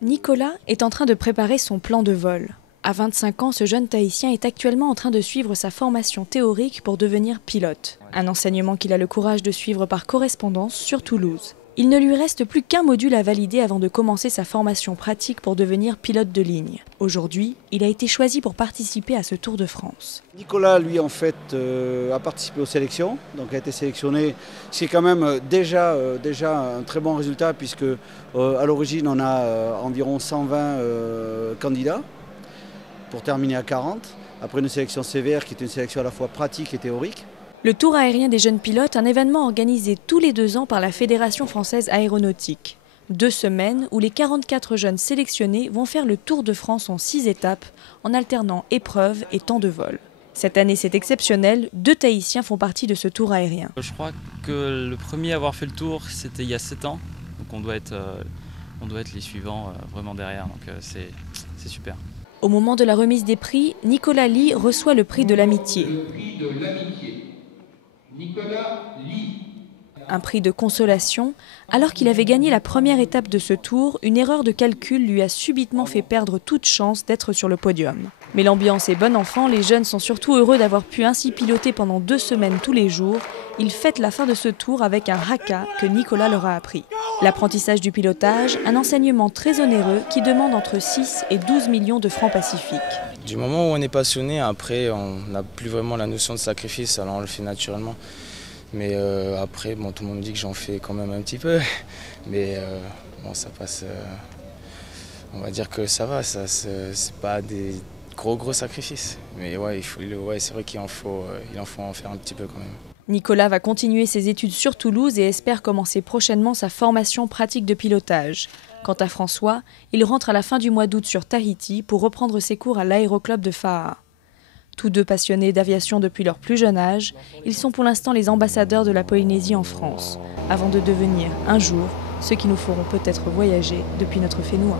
Nicolas est en train de préparer son plan de vol. À 25 ans, ce jeune Tahitien est actuellement en train de suivre sa formation théorique pour devenir pilote. Un enseignement qu'il a le courage de suivre par correspondance sur Toulouse. Il ne lui reste plus qu'un module à valider avant de commencer sa formation pratique pour devenir pilote de ligne. Aujourd'hui, il a été choisi pour participer à ce Tour de France. Nicolas, lui, en fait, a participé aux sélections, donc a été sélectionné. C'est quand même déjà un très bon résultat puisque à l'origine, on a environ 120 candidats pour terminer à 40. Après une sélection sévère qui est une sélection à la fois pratique et théorique. Le Tour aérien des jeunes pilotes, un événement organisé tous les 2 ans par la Fédération française aéronautique. 2 semaines où les 44 jeunes sélectionnés vont faire le Tour de France en 6 étapes, en alternant épreuves et temps de vol. Cette année, c'est exceptionnel, 2 Tahitiens font partie de ce Tour aérien. Je crois que le premier à avoir fait le Tour, c'était il y a 7 ans. Donc on doit être les suivants vraiment derrière, donc c'est super. Au moment de la remise des prix, Nicolas Lee reçoit le prix de l'amitié. Le prix de l'amitié. Nicolas Lee. Un prix de consolation. Alors qu'il avait gagné la première étape de ce tour, une erreur de calcul lui a subitement fait perdre toute chance d'être sur le podium. Mais l'ambiance est bon enfant, les jeunes sont surtout heureux d'avoir pu ainsi piloter pendant 2 semaines tous les jours. Ils fêtent la fin de ce tour avec un haka que Nicolas leur a appris. L'apprentissage du pilotage, un enseignement très onéreux qui demande entre 6 et 12 millions de francs pacifiques. Du moment où on est passionné, après on n'a plus vraiment la notion de sacrifice, alors on le fait naturellement. Mais après, bon, tout le monde me dit que j'en fais quand même un petit peu. Mais bon, ça passe. On va dire que ça va, c'est pas des gros sacrifices. Mais ouais, c'est vrai qu'il en faut en faire un petit peu quand même. Nicolas va continuer ses études sur Toulouse et espère commencer prochainement sa formation pratique de pilotage. Quant à François, il rentre à la fin du mois d'août sur Tahiti pour reprendre ses cours à l'aéroclub de Fa'a. Tous 2 passionnés d'aviation depuis leur plus jeune âge, ils sont pour l'instant les ambassadeurs de la Polynésie en France, avant de devenir, un jour, ceux qui nous feront peut-être voyager depuis notre Fénois.